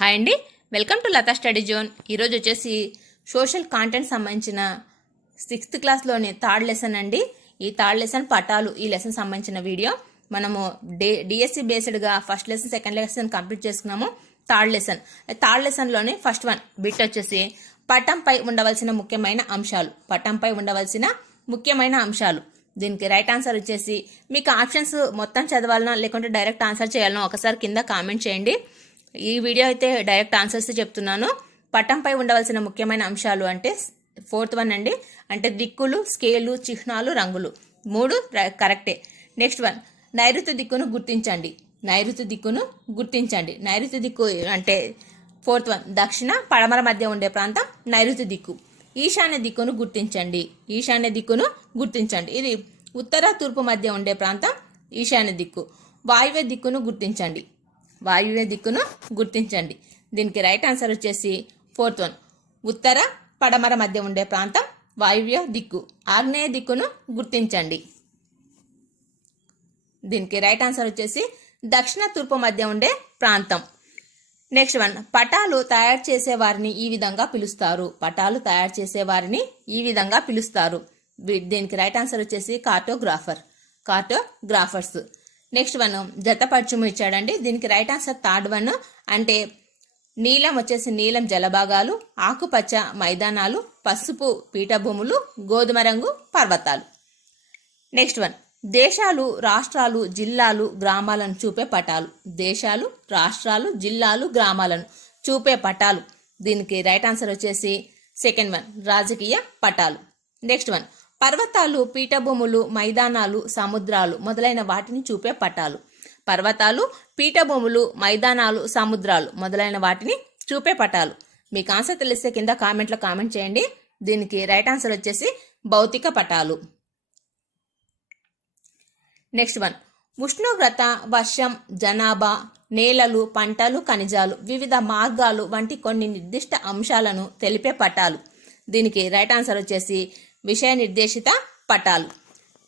Hi అండి. Welcome to Latha study zone. ఈరోజు వచ్చేసి సోషల్ కాంటెంట్ సంబంధించిన సిక్స్త్ క్లాస్లోని థర్డ్ లెసన్ అండి. ఈ థర్డ్ లెసన్ పటాలు ఈ లెసన్ సంబంధించిన వీడియో. మనము day DSC బేస్డ్గా first lesson second lesson complete చేసుకున్నాము. Third lesson. థర్డ్ లెసన్లోని ఫస్ట్ వన్ బిట్ వచ్చేసి పటంపై ఉండవలసిన ముఖ్యమైన అంశాలు. పటంపై ఉండవలసిన ముఖ్యమైన అంశాలు. దీనికి రైట్ ఆన్సర్ వచ్చేసి మీకు ఆప్షన్స్ మొత్తం చదవాలనో లేకుంటే డైరెక్ట్ ఆన్సర్ చేయాలనో ఒకసారి కింద కామెంట్ చేయండి. ఈ వీడియో అయితే డైరెక్ట్ ఆన్సర్స్ చెప్తున్నాను. పటంపై ఉండవలసిన ముఖ్యమైన అంశాలు అంటే ఫోర్త్ వన్ అండి. అంటే దిక్కులు స్కేలు చిహ్నాలు రంగులు. మూడు కరెక్టే. నెక్స్ట్ వన్ నైరుతి దిక్కును గుర్తించండి. నైరుతి దిక్కును గుర్తించండి. నైరుతి దిక్కు అంటే ఫోర్త్ వన్ దక్షిణ పడమర మధ్య ఉండే ప్రాంతం నైరుతి దిక్కు. ఈశాన్య దిక్కును గుర్తించండి. ఈశాన్య దిక్కును గుర్తించండి. ఇది ఉత్తర తూర్పు మధ్య ఉండే ప్రాంతం ఈశాన్య దిక్కు. వాయువ్య దిక్కును గుర్తించండి. వాయువ్య దిక్కును గుర్తించండి. దీనికి రైట్ ఆన్సర్ వచ్చేసి ఫోర్త్ వన్ ఉత్తర పడమర మధ్య ఉండే ప్రాంతం వాయువ్య దిక్కు. ఆగ్నేయ దిక్కును గుర్తించండి. దీనికి రైట్ ఆన్సర్ వచ్చేసి దక్షిణ తూర్పు మధ్య ఉండే ప్రాంతం. నెక్స్ట్ వన్ పటాలు తయారు చేసే వారిని ఈ విధంగా పిలుస్తారు. పటాలు తయారు చేసే వారిని ఈ విధంగా పిలుస్తారు. దీనికి రైట్ ఆన్సర్ వచ్చేసి కార్టోగ్రాఫర్ కార్టోగ్రాఫర్స్ నెక్స్ట్ వన్ జతపరచుము ఇచ్చాడండి. దీనికి రైట్ ఆన్సర్ థర్డ్ వన్ అంటే నీలం వచ్చేసి నీలం జలభాగాలు ఆకుపచ్చ మైదానాలు పసుపు పీఠభూములు గోధుమ రంగు పర్వతాలు. నెక్స్ట్ వన్ దేశాలు రాష్ట్రాలు జిల్లాలు గ్రామాలను చూపే పటాలు. దేశాలు రాష్ట్రాలు జిల్లాలు గ్రామాలను చూపే పటాలు. దీనికి రైట్ ఆన్సర్ వచ్చేసి సెకండ్ వన్ రాజకీయ పటాలు. నెక్స్ట్ వన్ పర్వతాలు పీఠభూములు మైదానాలు సముద్రాలు మొదలైన వాటిని చూపే పటాలు. పర్వతాలు పీఠభూములు మైదానాలు సముద్రాలు మొదలైన వాటిని చూపే పటాలు. మీకు ఆన్సర్ తెలిస్తే కింద కామెంట్లో కామెంట్ చేయండి. దీనికి రైట్ ఆన్సర్ వచ్చేసి భౌతిక పటాలు. Next one. ఉష్ణోగ్రత వర్షం జనాభా నేలలు పంటలు ఖనిజాలు వివిధ మార్గాలు వంటి కొన్ని నిర్దిష్ట అంశాలను తెలిపే పటాలు. దీనికి రైట్ ఆన్సర్ వచ్చేసి విషయ నిర్దేశిత పటాలు.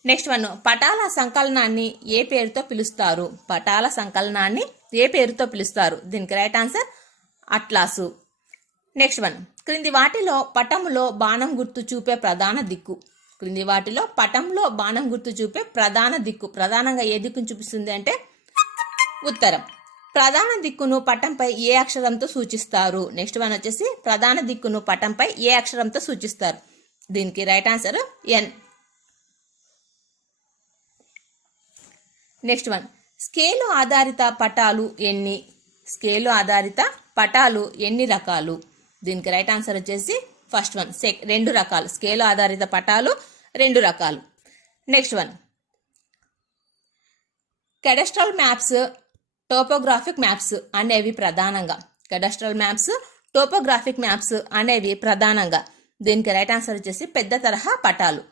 నెక్స్ట్ వన్ పటాల సంకలనాన్ని ఏ పేరుతో పిలుస్తారు? పటాల సంకలనాన్ని ఏ పేరుతో పిలుస్తారు? దీనికి right answer atlas. Next one క్రింది వాటిలో పటములో బాణం గుర్తు చూపే ప్రధాన దిక్కు. క్రింది వాటిలో పటంలో బాణం గుర్తు చూపే ప్రధాన దిక్కు. ప్రధానంగా ఏ దిక్కును చూపిస్తుంది అంటే ఉత్తరం. ప్రధాన దిక్కును పటంపై ఏ అక్షరంతో సూచిస్తారు? నెక్స్ట్ వన్ వచ్చేసి ప్రధాన దిక్కును పటంపై ఏ అక్షరంతో సూచిస్తారు? దీనికి right answer N. Next one. Scale ఆధారిత పటాలు ఎన్ని? స్కేలు ఆధారిత పటాలు ఎన్ని రకాలు? దీనికి రైట్ ఆన్సర్ వచ్చేసి ఫస్ట్ వన్. సెక్ రెండు రకాలు. స్కేలు ఆధారిత పటాలు రెండు రకాలు. Next one. Cadastral maps topographic maps అనేవి ప్రధానంగా. కెడస్ట్రల్ మ్యాప్స్ టోపోగ్రాఫిక్ మ్యాప్స్ అనేవి ప్రధానంగా. దీనికి రైట్ ఆన్సర్ వచ్చేసి పెద్ద తరహా పటాలు.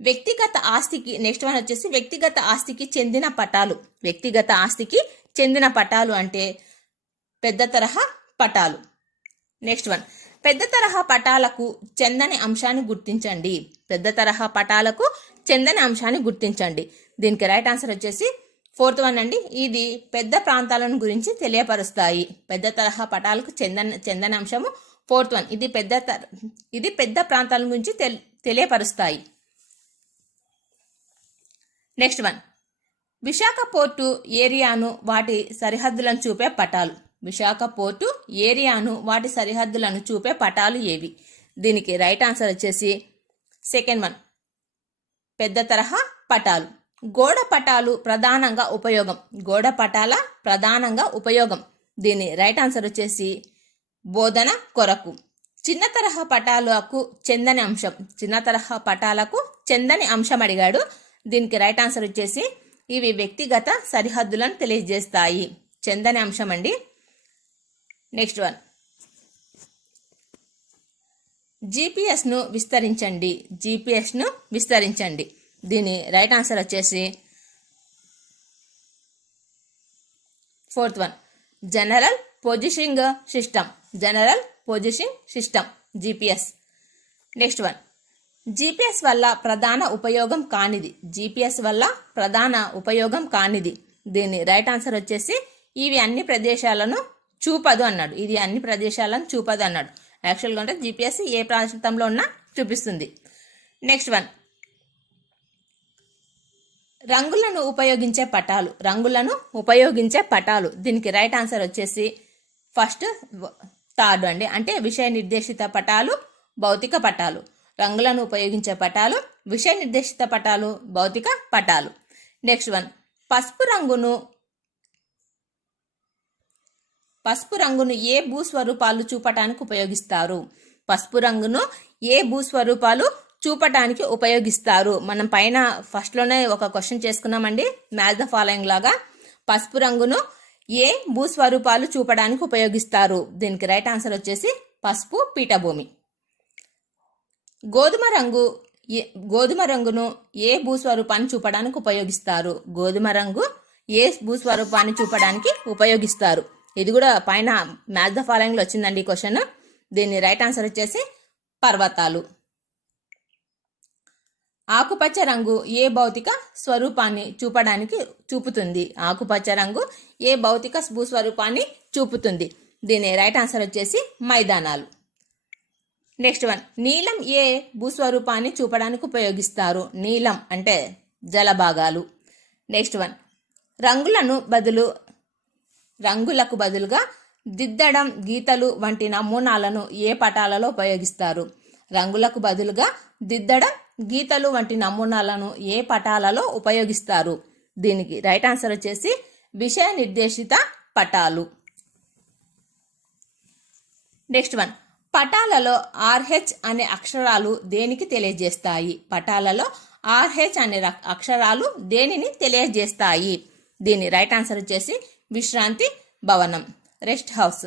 వ్యక్తిగత ఆస్తికి నెక్స్ట్ వన్ వచ్చేసి వ్యక్తిగత ఆస్తికి చెందిన పటాలు. వ్యక్తిగత ఆస్తికి చెందిన పటాలు అంటే పెద్ద తరహా పటాలు. నెక్స్ట్ వన్ పెద్ద తరహా పటాలకు చెందని అంశాన్ని గుర్తించండి. పెద్ద తరహా పటాలకు చెందని అంశాన్ని గుర్తించండి. దీనికి రైట్ ఆన్సర్ వచ్చేసి ఫోర్త్ వన్ అండి. ఇది పెద్ద ప్రాంతాలను గురించి తెలియపరుస్తాయి. పెద్ద తరహా పటాలకు చెందని చెందని అంశము ఫోర్త్ వన్. ఇది పెద్ద తర ఇది పెద్ద ప్రాంతాల గురించి తెల్- తెలియపరుస్తాయి. Next one. విశాఖ పోర్టు ఏరియాను వాటి సరిహద్దులను చూపే పటాలు. విశాఖ పోర్టు ఏరియాను వాటి సరిహద్దులను చూపే పటాలు ఏవి? దీనికి రైట్ ఆన్సర్ వచ్చేసి సెకండ్ వన్. పెద్ద తరహా పటాలు. గోడ పటాలు ప్రధానంగా ఉపయోగం. గోడ పటాల ప్రధానంగా ఉపయోగం. దీని రైట్ ఆన్సర్ వచ్చేసి బోధన కొరకు. చిన్న తరహా పటాలకు చెందని అంశం చిన్న తరహా పటాలకు చెందని అంశం అడిగాడు. దీనికి రైట్ ఆన్సర్ వచ్చేసి ఇవి వ్యక్తిగత సరిహద్దులను తెలియజేస్తాయి. చెందని అంశం అండి. నెక్స్ట్ వన్ జీపీఎస్ను విస్తరించండి. జీపీఎస్ను విస్తరించండి. దీని రైట్ ఆన్సర్ వచ్చేసి fourth one general positioning system. General positioning system. GPS. Next one. GPS వల్ల ప్రధాన ఉపయోగం కానిది. జిపిఎస్ వల్ల ప్రధాన ఉపయోగం కానిది. దీని రైట్ ఆన్సర్ వచ్చేసి ఇవి అన్ని ప్రదేశాలను చూపదు అన్నాడు. ఇది అన్ని ప్రదేశాలను చూపదు అన్నాడు. యాక్చువల్గా అంటే జిపిఎస్ ఏ ప్రాంతంలో ఉన్నా చూపిస్తుంది. నెక్స్ట్ వన్ రంగులను ఉపయోగించే పటాలు రంగులను ఉపయోగించే పటాలు. దీనికి రైట్ ఆన్సర్ వచ్చేసి ఫస్ట్ థర్డ్ అండి. అంటే విషయ నిర్దేశిత పటాలు భౌతిక పటాలు. రంగులను ఉపయోగించే పటాలు విషయ నిర్దేశిత పటాలు భౌతిక పటాలు. నెక్స్ట్ వన్ పసుపు రంగును పసుపు రంగును ఏ భూస్వరూపాలు చూపటానికి ఉపయోగిస్తారు? పసుపు రంగును ఏ భూస్వరూపాలు చూపటానికి ఉపయోగిస్తారు. మనం పైన ఫస్ట్లోనే ఒక క్వశ్చన్ చేసుకున్నామండి. మ్యాచ్ ద ఫాలోయింగ్ లాగా. పసుపు రంగును ఏ భూస్వరూపాలు చూపడానికి ఉపయోగిస్తారు? దీనికి రైట్ ఆన్సర్ వచ్చేసి పసుపు పీఠభూమి. గోధుమ రంగు ఏ గోధుమ రంగును ఏ భూస్వరూపాన్ని చూపడానికి ఉపయోగిస్తారు? గోధుమ రంగు ఏ భూస్వరూపాన్ని చూపడానికి ఉపయోగిస్తారు? ఇది కూడా పైన మ్యాథ్ ద ఫాలోయింగ్లో వచ్చిందండి ఈ క్వశ్చన్ దీని రైట్ ఆన్సర్ వచ్చేసి పర్వతాలు. ఆకుపచ్చ రంగు ఏ భౌతిక స్వరూపాన్ని చూపడానికి చూపుతుంది? ఆకుపచ్చ రంగు ఏ భౌతిక భూస్వరూపాన్ని చూపుతుంది? దీని రైట్ ఆన్సర్ వచ్చేసి మైదానాలు. Next one. నీలం ఏ భూస్వరూపాన్ని చూపడానికి ఉపయోగిస్తారు? నీలం అంటే జలభాగాలు. Next one. రంగులను బదులు రంగులకు బదులుగా దిద్దడం గీతలు వంటి నమూనాలను ఏ పటాలలో ఉపయోగిస్తారు? రంగులకు బదులుగా దిద్దడం గీతలు వంటి నమూనాలను ఏ పటాలలో ఉపయోగిస్తారు? దీనికి రైట్ ఆన్సర్ వచ్చేసి విషయ నిర్దేశిత పటాలు. Next one. పటాలలో ఆర్హెచ్ అనే అక్షరాలు దేనికి తెలియజేస్తాయి? పటాలలో ఆర్హెచ్ అనే ర- అక్షరాలు దేనిని తెలియజేస్తాయి? దీని రైట్ ఆన్సర్ వచ్చేసి విశ్రాంతి భవనం. Rest house.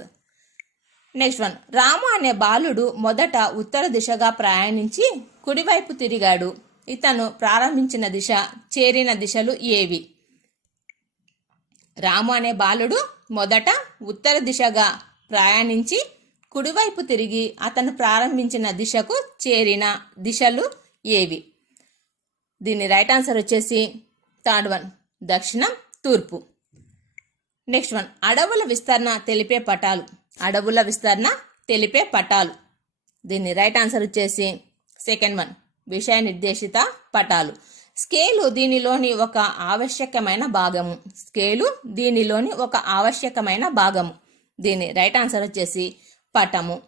Next one. Ramu అనే బాలుడు మొదట ఉత్తర దిశగా ప్రయాణించి కుడివైపు తిరిగాడు. ఇతను ప్రారంభించిన దిశ చేరిన దిశలు ఏవి? రాము అనే బాలుడు మొదట ఉత్తర దిశగా ప్రయాణించి కుడివైపు తిరిగి అతను ప్రారంభించిన దిశకు చేరిన దిశలు ఏవి? దీని రైట్ ఆన్సర్ వచ్చేసి థర్డ్ వన్ దక్షిణం తూర్పు. నెక్స్ట్ వన్ అడవుల విస్తరణ తెలిపే పటాలు. అడవుల విస్తరణ తెలిపే పటాలు. దీని రైట్ ఆన్సర్ వచ్చేసి సెకండ్ వన్. విషయ నిర్దేశిత పటాలు. స్కేలు దీనిలోని ఒక ఆవశ్యకమైన భాగము. స్కేలు దీనిలోని ఒక ఆవశ్యకమైన భాగము. దీని రైట్ ఆన్సర్ వచ్చేసి పటము.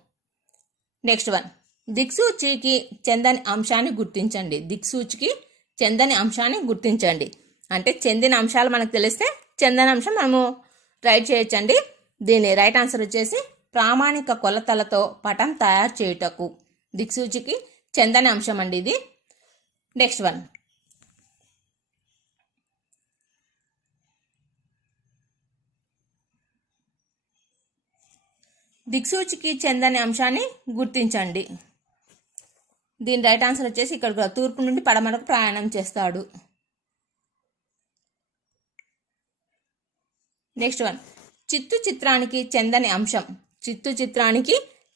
Next one. దిక్సూచికి చెందని అంశాన్ని గుర్తించండి. దిక్సూచికి చెందని అంశాన్ని గుర్తించండి. అంటే చెందిన అంశాలు మనకు తెలిస్తే చెందని అంశం మనము రైట్ చేయొచ్చండి. దీని రైట్ ఆన్సర్ వచ్చేసి ప్రామాణిక కొలతలతో పటం తయారు చేయుటకు. దిక్సూచికి చెందని అంశం అండి ఇది. నెక్స్ట్ వన్ దిక్సూచికి చెందని అంశాన్ని గుర్తించండి. దీని రైట్ ఆన్సర్ వచ్చేసి ఇక్కడ తూర్పు నుండి పడమరకు ప్రయాణం చేస్తాడు. నెక్స్ట్ వన్ చిత్తు చిత్రానికి చెందని అంశం. చిత్తు చిత్రానికి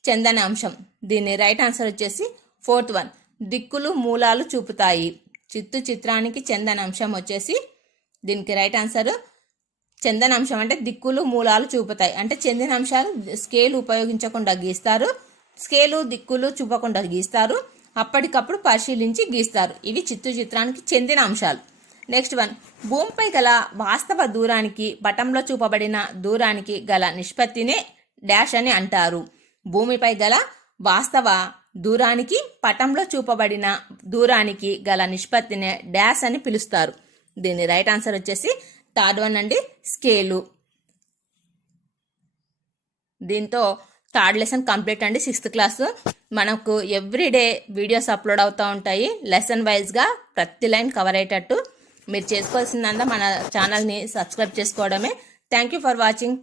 చెందని అంశం. దీని రైట్ ఆన్సర్ వచ్చేసి ఫోర్త్ వన్. దిక్కులు మూలాలు చూపుతాయి. చిత్తు చిత్రానికి చెందని అంశం వచ్చేసి దీనికి రైట్ ఆన్సర్ చందన అంశం అంటే దిక్కులు మూలాలు చూపుతాయి. అంటే చెందిన అంశాలు స్కేల్ ఉపయోగించకుండా గీస్తారు. స్కేలు దిక్కులు చూపకుండా గీస్తారు. అప్పటికప్పుడు పరిశీలించి గీస్తారు. ఇవి చిత్తు చిత్రానికి చెందిన అంశాలు నెక్స్ట్ వన్. భూమిపై గల వాస్తవ దూరానికి పటంలో చూపబడిన దూరానికి గల నిష్పత్తినే డాష్ అని అంటారు. భూమిపై గల వాస్తవ దూరానికి పటంలో చూపబడిన దూరానికి గల నిష్పత్తినే డాష్ అని పిలుస్తారు. దీని రైట్ ఆన్సర్ వచ్చేసి థర్డ్ వన్ అండి స్కేలు. దీంతో థర్డ్ లెసన్ కంప్లీట్ అండి సిక్స్త్ క్లాస్. మనకు ఎవ్రీడే వీడియోస్ అప్లోడ్ అవుతూ ఉంటాయి. లెసన్ వైజ్గా ప్రతి లైన్ కవర్ అయ్యేటట్టు. మీరు చేసుకోవాల్సిందంతా మన ఛానల్ని సబ్స్క్రైబ్ చేసుకోవడమే. Thank you for watching.